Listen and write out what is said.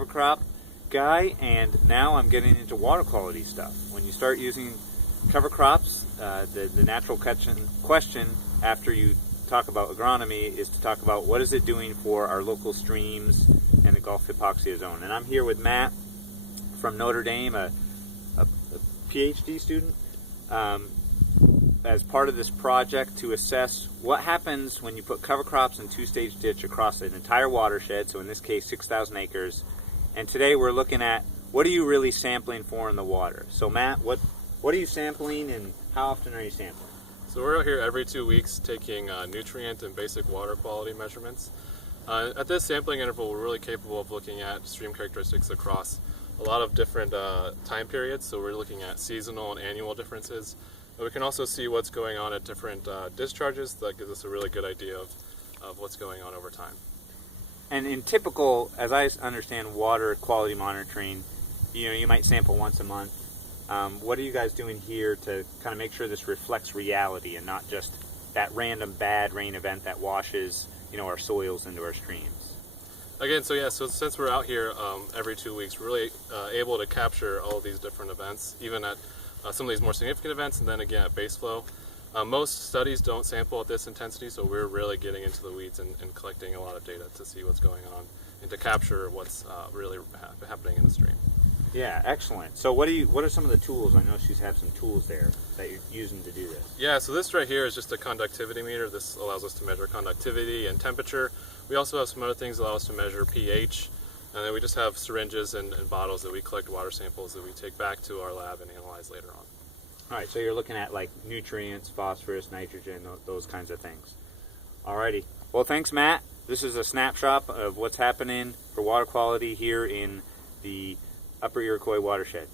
cover crop guy, and now I'm getting into water quality stuff. When you start using cover crops, the natural question after you talk about agronomy is to talk about what is it doing for our local streams and the Gulf Hypoxia Zone. And I'm here with Matt from Notre Dame, a PhD student, as part of this project to assess what happens when you put cover crops and two-stage ditch across an entire watershed, so in this case 6,000 acres. And today we're looking at what are you really sampling for in the water. So Matt, what are you sampling and how often are you sampling? So we're out here every 2 weeks taking nutrient and basic water quality measurements. At this sampling interval, we're really capable of looking at stream characteristics across a lot of different time periods. So we're looking at seasonal and annual differences. But we can also see what's going on at different discharges. That gives us a really good idea of what's going on over time. And in typical, as I understand, water quality monitoring, you might sample once a month. What are you guys doing here to kind of make sure this reflects reality and not just that random bad rain event that washes, our soils into our streams? Again, so since we're out here every 2 weeks, we're really able to capture all of these different events, even at some of these more significant events, and then again at base flow. Most studies don't sample at this intensity, so we're really getting into the weeds and collecting a lot of data to see what's going on and to capture what's really happening in the stream. Yeah, excellent. So what are some of the tools? I know she's had some tools there that you're using to do this. Yeah, so this right here is just a conductivity meter. This allows us to measure conductivity and temperature. We also have some other things that allow us to measure pH. And then we just have syringes and bottles that we collect water samples that we take back to our lab and analyze later on. All right, so you're looking at like nutrients, phosphorus, nitrogen, those kinds of things. Alrighty. Well, thanks, Matt. This is a snapshot of what's happening for water quality here in the Upper Iroquois watershed.